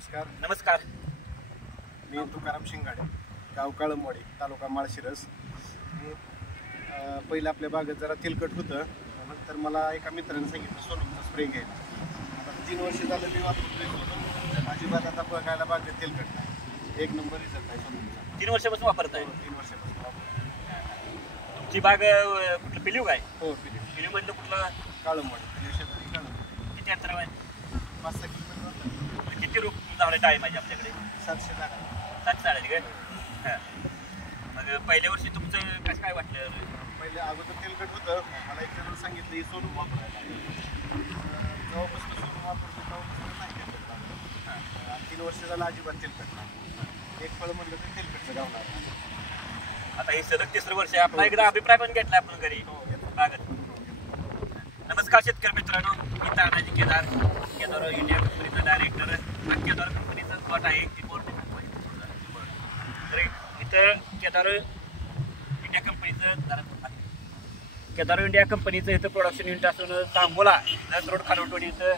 नमस्कार. नमस्कार. मी तुकाराम शिंगाडे, गाव काळंबवाडी, तालुका माळशिरस. मी पहिलं आपल्या बागेत जरा तेलकट होतं, नंतर मला एका मित्राने सांगितलं सोनमचा स्प्रे घ्यायला. आता 3 वर्ष झालं मी वापरतोय सोनम. अजिबात आता बघायला बागेत तेलकट नाही, एक नंबर रिझल्ट आहे सोनमचा. 3 वर्षापासून वापरताय? 3 वर्षापासून वापरतो. तुमची बाग कुठलं पिलीव काय? हो, पिलीव मधलं कुठलं? काळंबवाडी, शेजारी काळंबवाडी. किती अंतर आहे? 5-6 किलोमीटर. किती रोप झाडं टाईम आहे आपल्याकडे? 700 झाडं. 7 झाडाची काय? हां. मग पहिल्या वर्षी तुमचं कसं काय वाटलं? पहिले अगोदर तेलकट होतं, मला एक जण सांगितलं ही सोनम वापरायला. जेव्हापासून सोनम वापरतो तेव्हापासून नाही तेलकट लागलं. 3 वर्ष झालं अजिबात तेलकट नाही. एक फळ म्हणलं तर तेलकटचं गावणार. आता हे सलग 3रं वर्ष आहे. आपला एकदा अभिप्राय पण घेतला आपण घरी बागत. नमस्कार शेतकरी मित्रांनो, मी तानाजी केदार, केदार इंडिया कंपनीचा डायरेक्टर. केदार कंपनीचा प्लॉट आहे तर इथं केदार इंडिया कंपनीचं इथं प्रोडक्शन युनिट असून सांगोला रोड खारोटवाडी इथं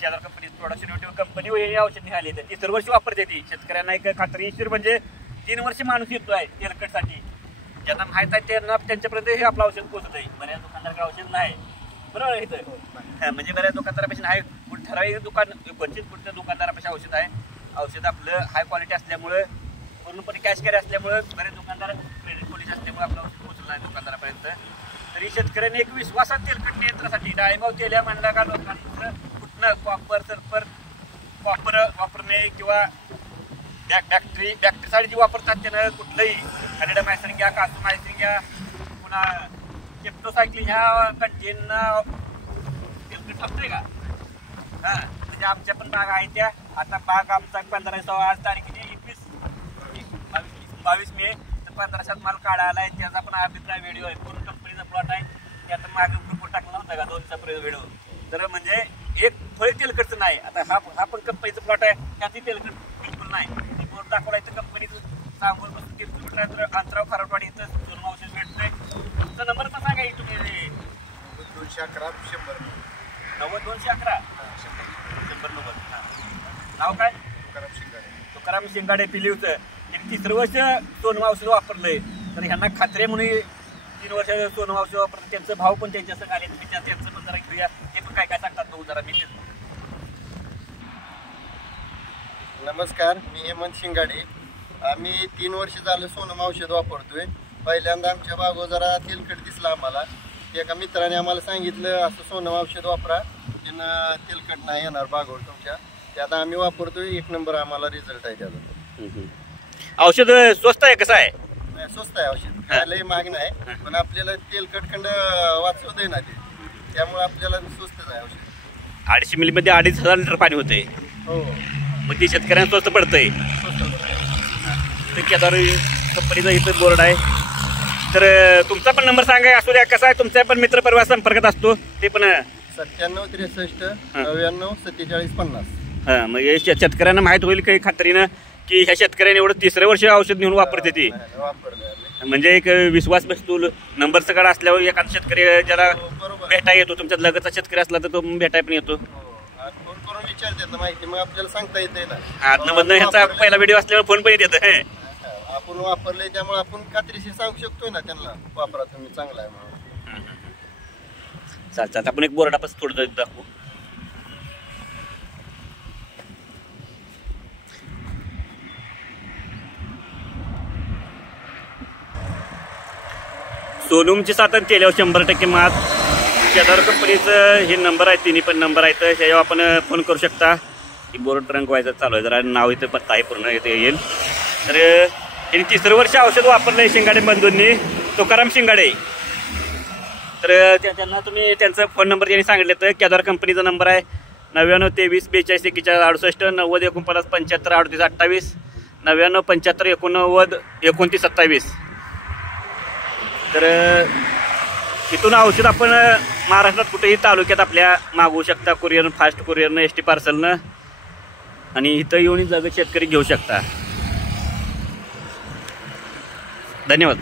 केदार कंपनीचं प्रोडक्शन युनिट कंपनी हे औषध निघाले. 3रं वर्ष वापरते ती. शेतकऱ्यांना एक खात्रीशीर म्हणजे 3 वर्ष माणूस येतो आहे तेलकटसाठी. ज्यांना माहीत आहे त्यांना त्यांच्यापर्यंत हे आपलं औषध पोहोचत आहे. बऱ्याच दुकानदाराकडे औषध नाही, बरोबर आहे इथं. म्हणजे बऱ्याच दुकानदारापाशी आहे, ठराविक दुकान 25 फुटच्या दुकानदारापाशी औषध आहे. औषध आपलं हाय क्वालिटी असल्यामुळे, पूर्णपणे कॅश कॅरी असल्यामुळे, बरेच दुकानदार क्रेडिट पॉलिसी असल्यामुळे आपलं औषध पोहोचलं आहे दुकानदारापर्यंत. तरी शेतकऱ्यांनी एक विश्वासात तेलकट नियंत्रणासाठी डाळिंबाव तेल्या म्हणला का लोकांचं कुठनं कॉपर सल्फर वापरणे किंवा बॅक्टेरिसाइड जी वापरतात त्यानं कुठलंही ॲलिडामायसिन घ्या, कासोमायसिन घ्या, पुन्हा केप्टोसायक्लिन ह्या कंटेननं तेलकट थांबतंय का? हां, म्हणजे आमच्या पण बाग आहे त्या. आता बाग आमचा 15 आज तारखेने 22 मे तर 1500 माल काढायला आहे. त्याचा पण अभिप्राय व्हिडिओ आहे. पूर्ण कंपनीचा प्लॉट आहे. त्यात मागे रिपोर्ट टाकला नव्हता का 2 दिवसापूर्वी व्हिडिओ. तर म्हणजे एक फळ तेलकटचं नाही. आता हा पण कंपनीचा प्लॉट आहे, त्यातही तेलकट बिलकुल नाही. रिपोर्ट दाखवला इथं कंपनीचं सांगोलपासून 3 किलोमीटर अंतराव खारोटवाडी इथं सोनम औषध भेटतंय. तुमचा नंबर पण सांगा तुम्ही. 211 100 90 211 100 नाव काय? तुकाराम शिंगाडे. तुकाराम शिंगाडे पिलीवचं. एक 3रं वर्ष सोनम औषध वापरलंय. तर ह्यांना खात्रे म्हणून 3 वर्ष सोनम औषध वापरलं. त्यांचं भाव पण त्यांच्या संग आले. तुम्ही त्यांचं पण जरा घेऊया. ते पण काय सांगतात बघू जरा. मी नमस्कार, मी हेमंत शिंगाडे. आम्ही 3 वर्ष झालं सोनम औषध वापरतोय. पहिल्यांदा आमच्या बागो जरा तेलकट दिसला आम्हाला. एका मित्राने आम्हाला सांगितलं असं सोनम औषध वापरा, त्यानं तेलकट नाही येणार बागोवर तुमच्या. ते आता आम्ही वापरतोय, 1 नंबर आम्हाला रिझल्ट आहे त्याचा. औषध स्वस्त आहे कसं आहे? स्वस्त आहे औषध, लय महाग नाही. पण आपल्याला तेलकट खंड वाचवत आहे ना ते, त्यामुळे आपल्याला स्वस्तच आहे औषध. 250 मिलीमध्ये 2500 लिटर पाणी होतंय. हो, मग ती शेतकऱ्यांना स्वस्त पडतंय. केदार कंपनीचा इथं बोर्ड आहे. तर तुमचा पण नंबर सांगा. असू द्या, कसा आहे तुमचा पण मित्रपरिवार संपर्कात असतो ते पण. 97 63 99 47 50. हां, मग हे शेतकऱ्यांना माहीत होईल काही खात्रीनं की ह्या शेतकऱ्यांनी एवढं 3रं वर्ष औषध घेऊन वापरते ती. म्हणजे एक विश्वास बसतो. नंबर सगळं असल्यावर एखादा शेतकरी ज्याला भेटाय येतो, तुमच्यात लगतचा शेतकरी असला तर तो भेटाय पण येतो. फोन करून विचारतात माहिती, मग आपल्याला सांगता येते ना. आतमधनं ह्याचा पहिला व्हिडिओ असल्यावर फोन पण येतं. आपण वापरले त्यामुळे आपण खात्रीशीर सांगू शकतोय ना त्यांना, वापरा तुम्ही, चांगला आहे म्हणून. चालतं. आपण एक बोर्डापासून थोडं दाखवू. सोनमची साधन केल्यावर 100% मात. केदार कंपनीचं हे नंबर आहे, तिन्ही पण नंबर आहेत. त्याच्यावर आपण फोन करू शकता. ही बोर्ड रंगवायचं चालू आहे. जरा नाव इथं पत्ता आहे पूर्ण इथे येईल. तर यांनी 3रं वर्ष औषध वापरलं आहे शिंगाडे बंधूंनी, तुकाराम शिंगाडे. तर त्यांना तुम्ही त्यांचा फोन नंबर त्यांनी सांगितले. तर केदार कंपनीचा नंबर आहे 99 23 42 41 68 90 49 75 38 28 99 75 89 29 27. तर इथून औषध आपण महाराष्ट्रात कुठेही तालुक्यात आपल्या मागवू शकता. कुरिअर, फास्ट कुरिअरनं, ST पार्सलनं. आणि इथं येऊन जगत शेतकरी घेऊ शकता. धन्यवाद.